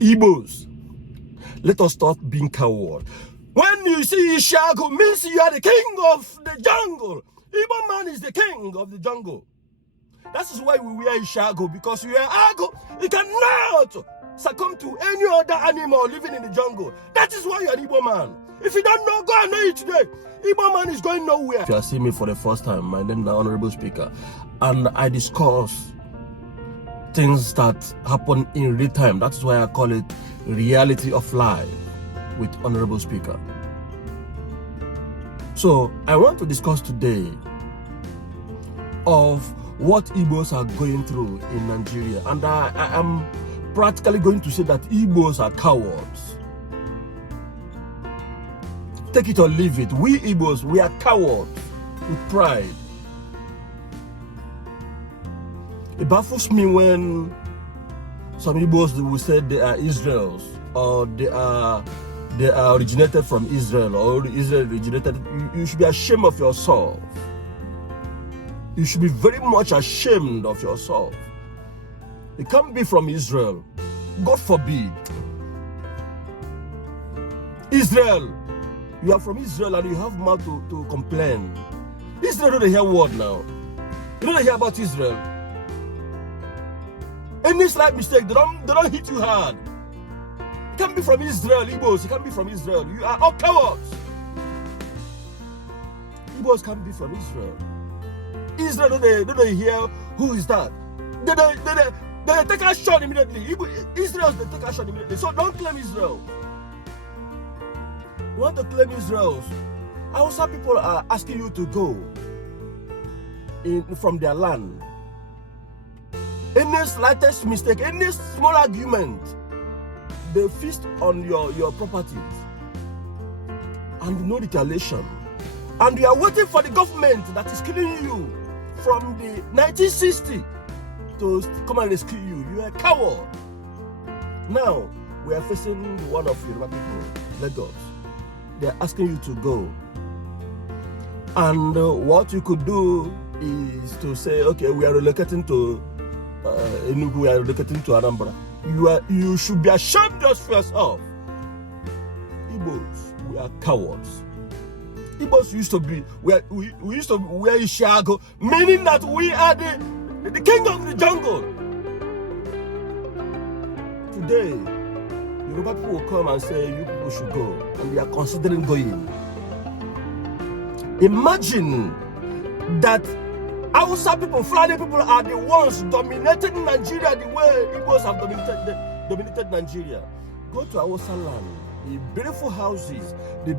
Igbos, let us stop being coward. When you see Ishago, means you are the king of the jungle. Igbo man is the king of the jungle. That is why we wear Ishago, because we are Ago. You cannot succumb to any other animal living in the jungle. That is why you are an Igbo man. If you don't know, go and know it today. Igbo man is going nowhere. If you are seeing me for the first time, my name is the Honorable Speaker, and I discuss things that happen in real time. That is why I call it reality of life with Honorable Speaker. So I want to discuss today of what Igbos are going through in Nigeria, and I am practically going to say that Igbos are cowards. Take it or leave it. We Igbos, we are cowards with pride. It baffles me when some Igbos will say they are Israels, or they are originated from Israel, or Israel originated. You should be ashamed of yourself. You should be very much ashamed of yourself. You can't be from Israel. God forbid. Israel. You are from Israel and you have mouth to complain. Israel don't hear word now. You don't hear about Israel. Any slight mistake, they don't hit you hard. You can't be from Israel, Igbos. You can't be from Israel. You are all cowards. Igbos can't be from Israel. Israel, don't they hear who is that? They take action immediately. Israel, they take action immediately. So don't claim Israel. You want to claim Israel? Hausa people are asking you to go from their land. Any slightest mistake, any small argument, they feast on your properties and no retaliation. And you are waiting for the government that is killing you from the 1960 to come and rescue you. You are a coward. Now, we are facing one of Yoruba people, Lagos. They are asking you to go. And what you could do is to say, okay, we are relocating to Enugu, we are relocating to Anambra. You should be ashamed of yourself. Igbos, we are cowards. Igbos used to be, we used to wear Ishago, meaning that we are the king of the jungle. Today, Yoruba people will come and say, you people should go, and we are considering going. Imagine that Hausa people, Fulani people are the ones dominating Nigeria the way Igbos have dominated Nigeria. Go to Hausa land, the beautiful houses, the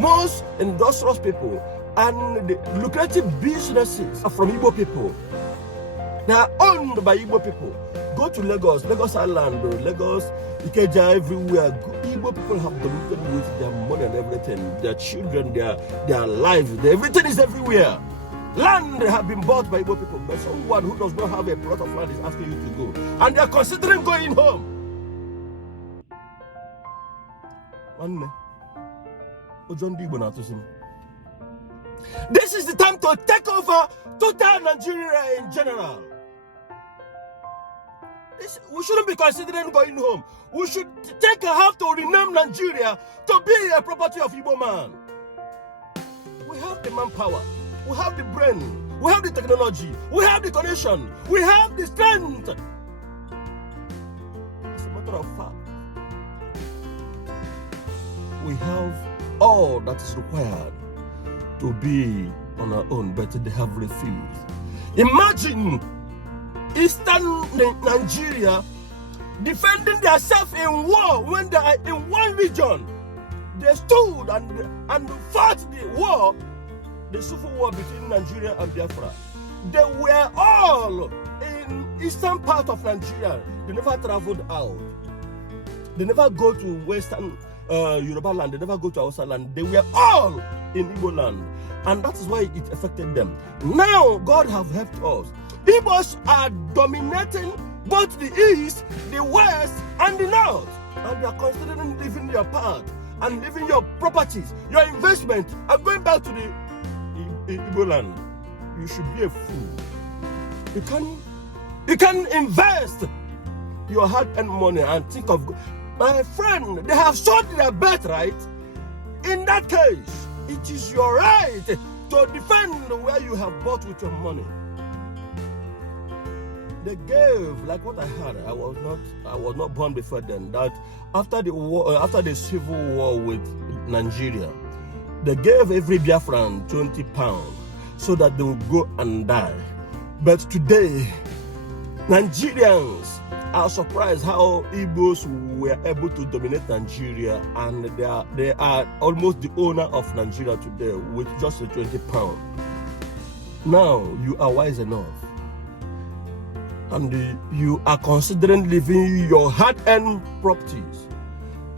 most industrious people, and the lucrative businesses are from Igbo people. They are owned by Igbo people. Go to Lagos, Lagos Island, Lagos, Ikeja, everywhere. Igbo people have dominated with their money and everything, their children, their lives, everything is everywhere. Land have been bought by Igbo people, but someone who does not have a plot of land is asking you to go. And they are considering going home. This is the time to take over total Nigeria in general. We shouldn't be considering going home. We should take a half to rename Nigeria to be a property of Igbo man. We have the manpower. We have the brain, we have the technology, we have the connection, we have the strength. As a matter of fact, we have all that is required to be on our own, but they have refused. Imagine Eastern Nigeria defending themselves in war when they are in one region. They stood and fought the war, the civil war between Nigeria and Biafra. They were all in eastern part of Nigeria. They never traveled out. They never go to western Yoruba land. They never go to Hausa land. They were all in Igbo land. And that is why it affected them. Now, God have helped us. Igbos are dominating both the east, the west, and the north. And they are considering leaving your part and leaving your properties, your investment, and going back to the Igbo land. You should be a fool. You can invest your hard-earned money and think of, my friend, they have sold their birthright. In that case, it is your right to defend where you have bought with your money. They gave, like what I had, I was not born before then, that after the war, after the civil war with Nigeria, they gave every Biafran 20 pounds so that they would go and die. But today, Nigerians are surprised how Igbos were able to dominate Nigeria, and they are almost the owner of Nigeria today with just a 20 pounds. Now you are wise enough, and you are considering leaving your hard-earned properties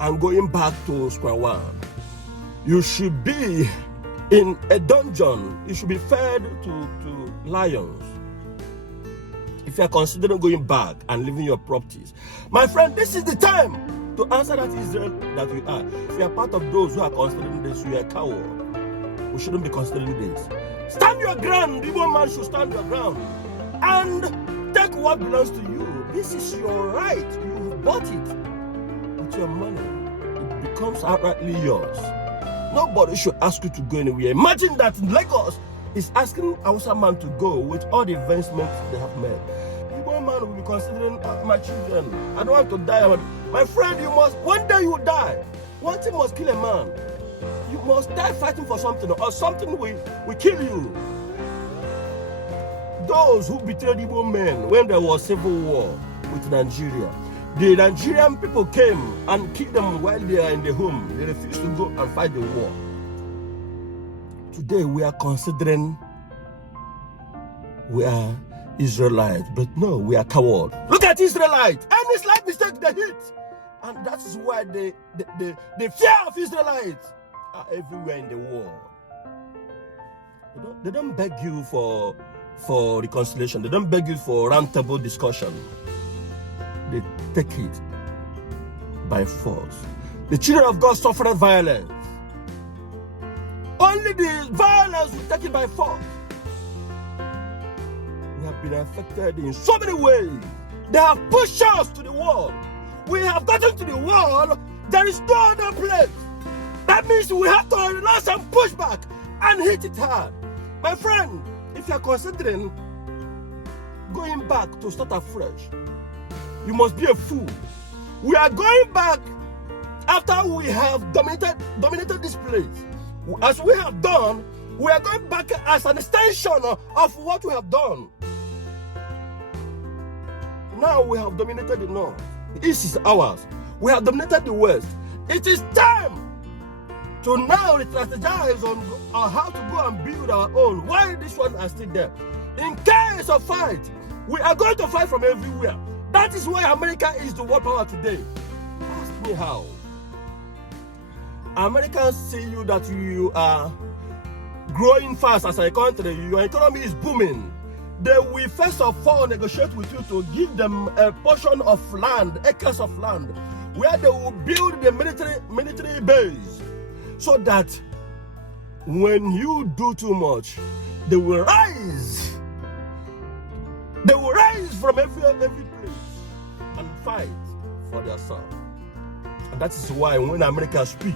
and going back to square one. You should be in a dungeon. You should be fed to lions. If you are considering going back and leaving your properties, my friend, this is the time to answer that Israel that we are. If you are part of those who are considering this, you are a coward. We shouldn't be considering this. Stand your ground. The woman should stand your ground and take what belongs to you. This is your right. You bought it with your money. It becomes outrightly yours. Nobody should ask you to go anywhere. Imagine that Lagos is asking Hausa man to go with all the investments they have made. Igbo man will be considering my children. I don't want to die. My friend, you must, one day you will die. One thing must kill a man. You must die fighting for something, or something will kill you. Those who betrayed Igbo men when there was civil war with Nigeria, the Nigerian people came and killed them while they are in the home. They refused to go and fight the war. Today we are considering we are Israelites, but no, we are cowards. Look at Israelites. Any slight mistake they hit, and that is why the fear of Israelites are everywhere in the world. They don't beg you for reconciliation. They don't beg you for roundtable discussion. They take it by force. The children of God suffered violence. Only the violence will take it by force. We have been affected in so many ways. They have pushed us to the wall. We have gotten to the wall. There is no other place. That means we have to relax and push back and hit it hard. My friend, if you are considering going back to start afresh, you must be a fool. We are going back after we have dominated this place. As we have done, we are going back as an extension of what we have done. Now we have dominated the north. The east is ours. We have dominated the west. It is time to now strategize on how to go and build our own, while this one are still there. In case of fight, we are going to fight from everywhere. That is why America is the world power today. Ask me how. Americans see you that you are growing fast as a country, your economy is booming. They will first of all negotiate with you to give them a portion of land, acres of land, where they will build the military base, so that when you do too much, they will rise. They will rise from every place and fight for their son. And that is why when America speak,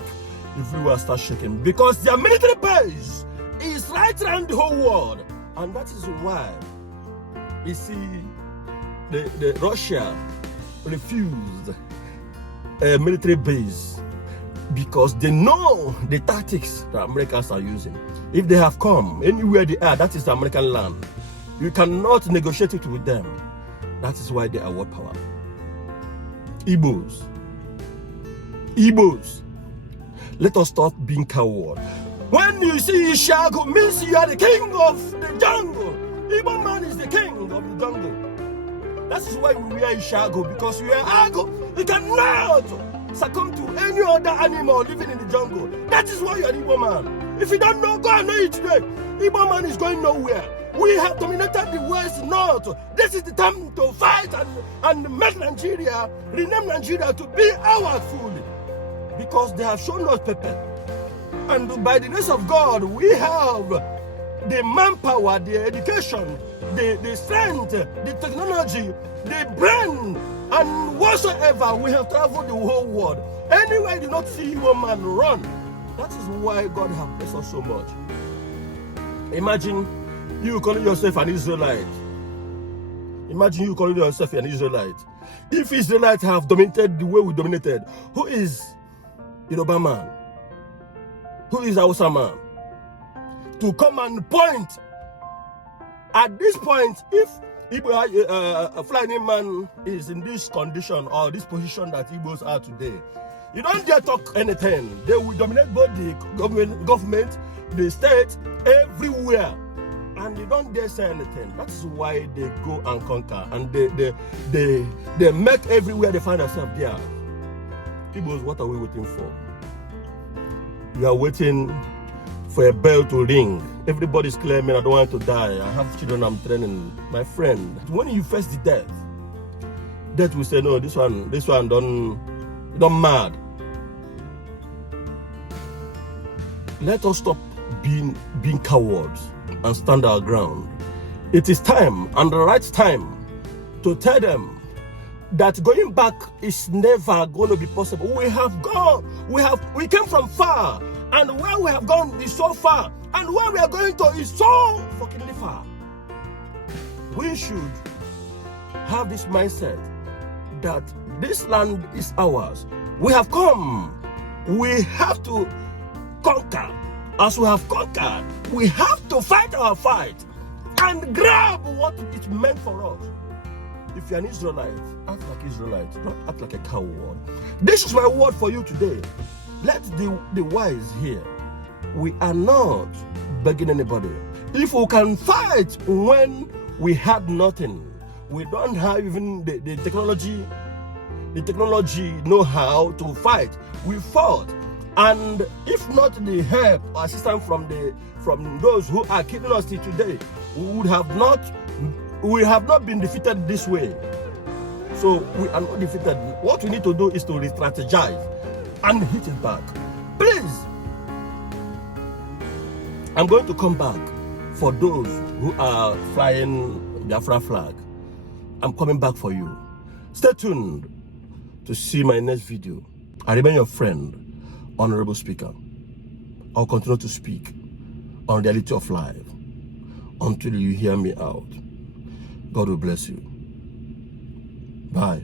everywhere starts shaking, because their military base is right around the whole world. And that is why you see the Russia refused a military base, because they know the tactics that Americans are using. If they have come anywhere they are, that is the American land. You cannot negotiate it with them. That is why they are world power. Igbos, let us stop being coward. When you see Ishago, means you are the king of the jungle. Igbo man is the king of the jungle. That is why we wear Ishago, because we are Ago. You cannot succumb to any other animal living in the jungle. That is why you are Igbo man. If you don't know, go and know it today. Igbo man is going nowhere. We have dominated the West North. This is the time to fight and make Nigeria, rename Nigeria to be our fully, because they have shown us pepper. And by the grace of God, we have the manpower, the education, the strength, the technology, the brain And whatsoever we have traveled the whole world, anywhere you do not see one man run. That is why God has blessed us so much. Imagine you calling yourself an Israelite. Imagine you calling yourself an Israelite. If Israelites have dominated the way we dominated, who is Yoruba man? Who is Hausa man? To come and point. At this point, if a flying man is in this condition or this position that Igbos are today, you don't dare talk anything. They will dominate both the government, the state, everywhere. And they don't dare say anything. That's why they go and conquer. And they make everywhere they find themselves there. Igbos, what are we waiting for? We are waiting for a bell to ring. Everybody's claiming, I don't want to die. I have children I'm training. My friend, when you face the death will say, no, this one don't mad. Let us stop being cowards and stand our ground. It is time, and the right time, to tell them that going back is never going to be possible. We have gone, we came from far, and where we have gone is so far, and where we are going to is so fucking far. We should have this mindset that this land is ours. We have come. We have to conquer. As we have conquered, we have to fight our fight and grab what it meant for us. If you're an Israelite, act like Israelite, don't act like a coward. This is my word for you today. Let the wise hear. We are not begging anybody. If we can fight when we had nothing, we don't have even the technology know-how to fight. We fought. And if not the help or assistance from those who are killing us till today, we have not been defeated this way. So we are not defeated. What we need to do is to re-strategize and hit it back. Please, I'm going to come back for those who are flying Biafra flag. I'm coming back for you. Stay tuned to see my next video. I remain your friend, Honorable Speaker. I'll continue to speak on the reality of life until you hear me out. God will bless you. Bye.